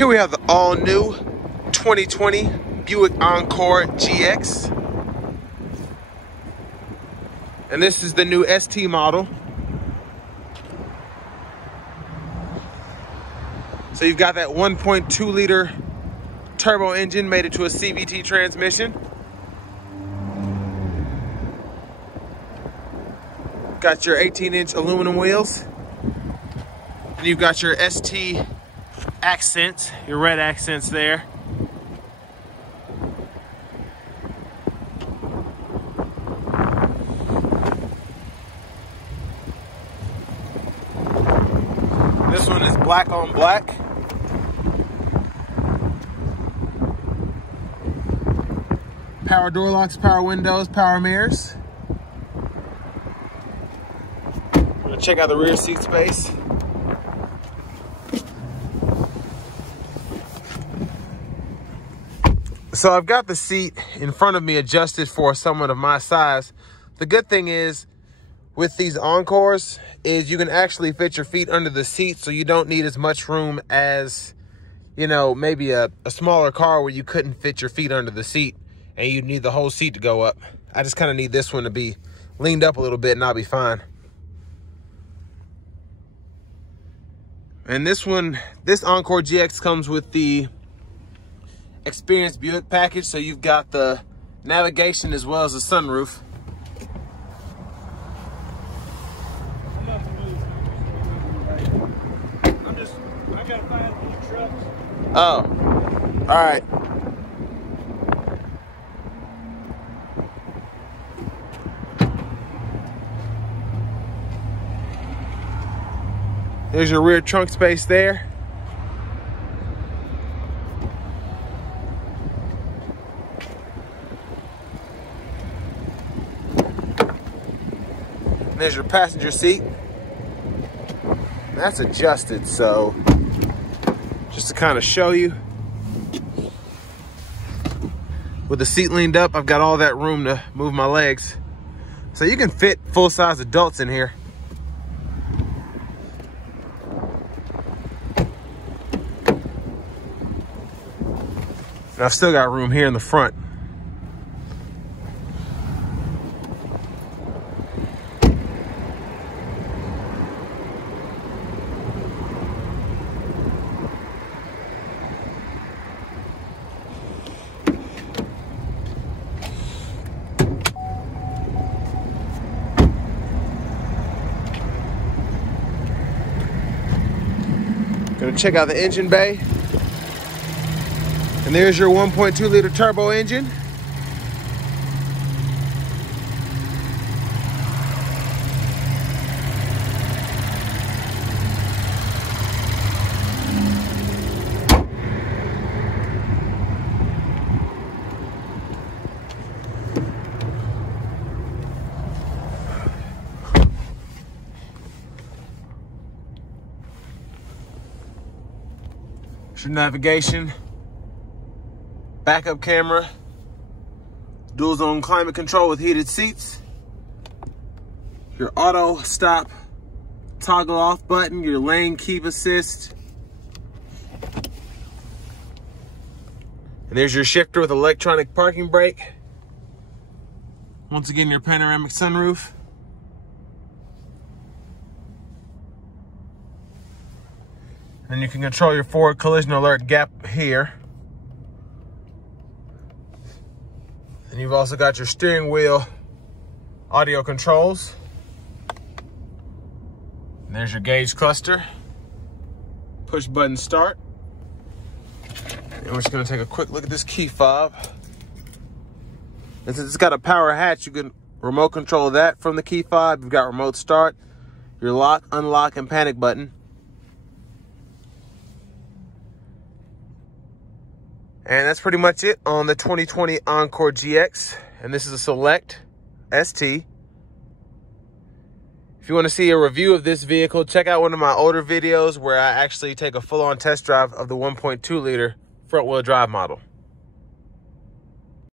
Here we have the all-new 2020 Buick Encore GX. And this is the new ST model. So you've got that 1.2 liter turbo engine made into a CVT transmission. Got your 18-inch aluminum wheels. And you've got your ST accents, your red accents there. This one is black on black. Power door locks, power windows, power mirrors. We're gonna check out the rear seat space. So I've got the seat in front of me adjusted for someone of my size. The good thing is with these Encores is you can actually fit your feet under the seat, so you don't need as much room as, you know, maybe a smaller car where you couldn't fit your feet under the seat and you need the whole seat to go up. I just kind of need this one to be leaned up a little bit and I'll be fine. And this Encore GX comes with the Experience Buick package, so you've got the navigation as well as the sunroof. I gotta find these trucks. Oh, all right. There's your rear trunk space there. There's your passenger seat. That's adjusted, so just to kind of show you. With the seat leaned up, I've got all that room to move my legs. So you can fit full-size adults in here. And I've still got room here in the front. Gonna check out the engine bay. And there's your 1.2 liter turbo engine. Your navigation, backup camera, dual zone climate control with heated seats, your auto stop toggle off button, your lane keep assist, and there's your shifter with electronic parking brake. Once again, your panoramic sunroof. And you can control your forward collision alert gap here. And you've also got your steering wheel audio controls. And there's your gauge cluster. Push button start. And we're just gonna take a quick look at this key fob. And since it's got a power hatch, you can remote control that from the key fob. You've got remote start, your lock, unlock, and panic button. And that's pretty much it on the 2020 Encore GX. And this is a Select ST. If you want to see a review of this vehicle, check out one of my older videos where I actually take a full-on test drive of the 1.2 liter front-wheel drive model.